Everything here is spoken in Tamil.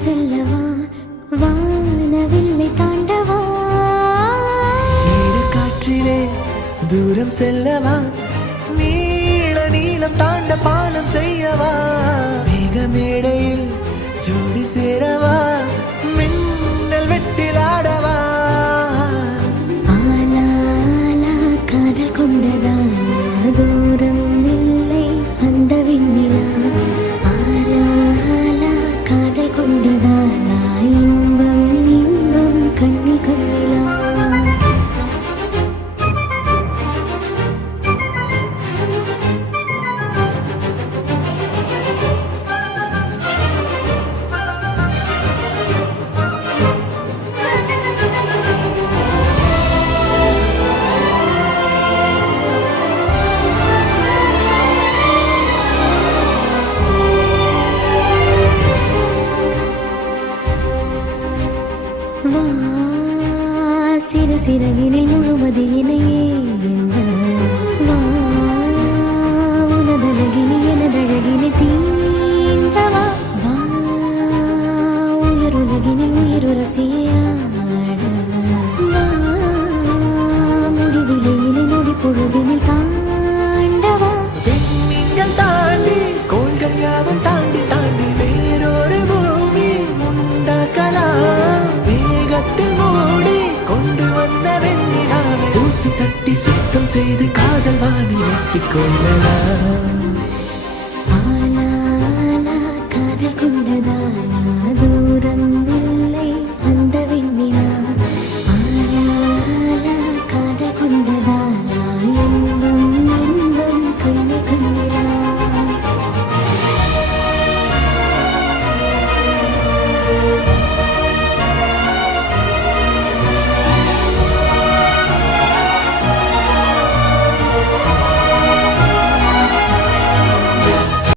செல்லவா வானவில்லை தாண்டவா ஈர காற்றிலே தூரம் செல்லவா நீள நீளம் தாண்ட பாலம் செய்யவா மேகமேடையில் ஜோடி சேரவா மின்னல் வெட்டில் ஆடவா ஆலா ஆலா காதல் கொண்டதானா தூரம் இல்லை அந்த விண்ணிலா ஆலா ஆலா காதல் கொண்டதானா இன்பம் இன்பம் கண்ணில் கண்ணிலா சிறு சிறகினை முழுமதியினையே வா உனதழகினை எனதழகினை தீண்டவா வா உயிருலகினில் உயிருரசியாட வா முடிவிலையினை நொடி பொழுதினில் தாண்டவா விண்மீன்கள் தாண்டி கோள்கள் யாவும் தாண்டி தாண்டி வேறொரு பூமி உண்டாக்கலாம் வேகத்தில் மூடி கொண்டு வந்த வெண்ணிலாவை தூசி தட்டி சுத்தம் செய்து காதல் வாணி வெட்டிக் கொள்ளலாம்